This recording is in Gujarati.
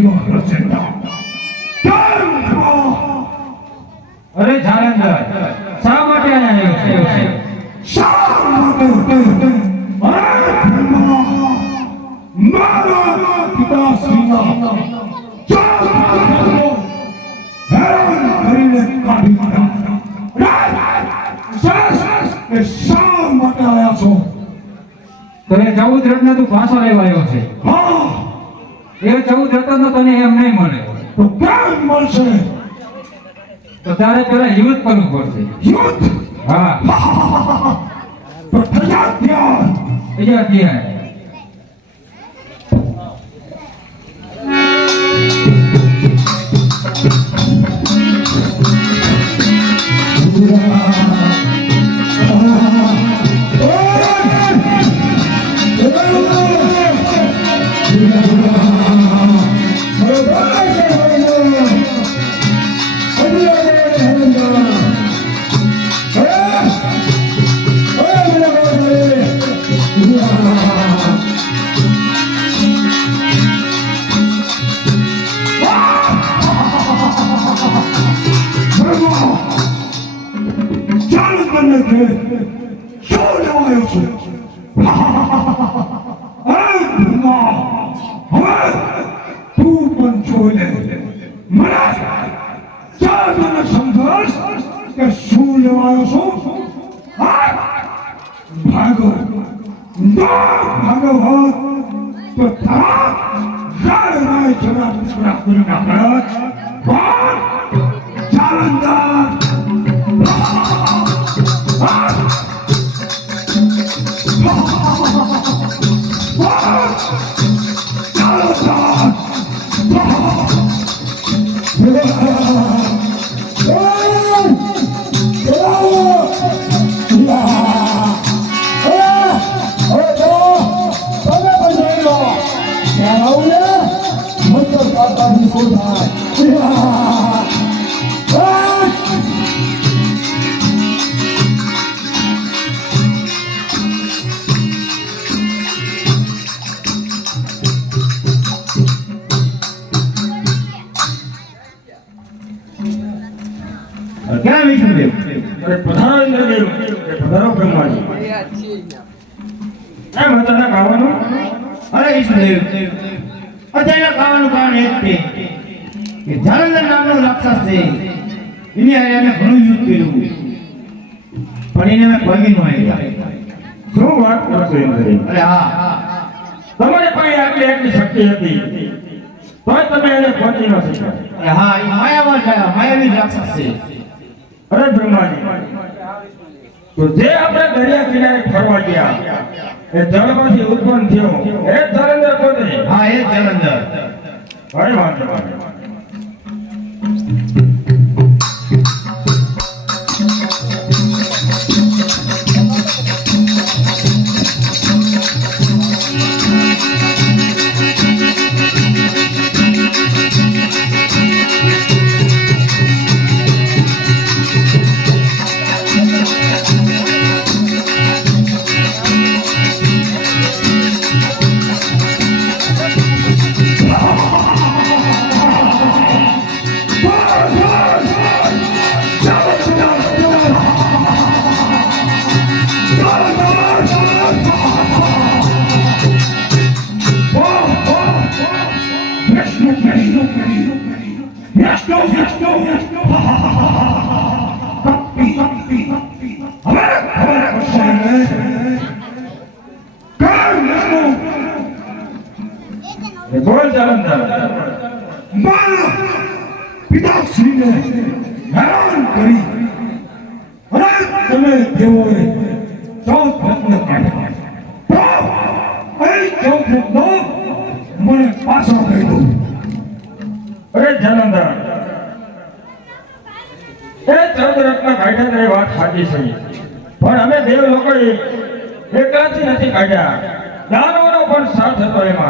જીવો રચેતા અરે જાલંધર શા માટે આવ્યો છે શા માટે અરે બ્રહ્મા મારા પિતાશ્રીના હેરાન કરીને કાઢી નાખ્યા શા માટે આવ્યા છો તો એ 14 રત્ન તું પાછો લેવા આવ્યો છે હા એ 14 રત્ન તો તને એમ નહીં મળે તો કેમ મળશે તો તારે પેલા યુદ્ધ કરવું પડશે યુદ્ધ હા તો થયા ત્યાં બીજા ક્યાં ક્યાં વિષ્ણુદેવ અરે પધારો ઇન્દ્રદેવ પધારો બ્રહ્માજી કેમ હતા ના ખાવાનું અરે વિષ્ણુદેવ અત્યારે ખાવાનું કારણ એ જ છે કે જાલંધર નામનો રાક્ષસ છે એની હારે અમે ઘણું યુદ્ધ કર્યું પણ એને અમે પગી ન આવ્યા શું વાત કરો છો ઇન્દ્રદેવ અરે હા તમારી પાસે આટલી શક્તિ હતી તોય તમે એને પહોંચી ન શક્યા અરે હા એ માયાવી રાક્ષસ છે અરે બ્રહ્માજી તો જે આપણે દરિયા કિનારે ફરવા ગયા એ જળમાંથી ઉત્પન્ન થયો એ જાલંધર પોતે હા એ જાલંધર ભાઈ વાંધો બોલ જાલંધર મારા પિતાશ્રીને હેરાન કરી અને તમે તેઓએ 14 રત્ન કાઢ્યા એ 14 રત્નો મને પાછા કરી દો અરે જાલંધર એ 14 રત્ન કાઢ્યા એ વાત સાચી છે પણ અમે દેવ લોકોએ એકલાથી નથી કાઢ્યા દાનવનો પણ સાથ હતો એમાં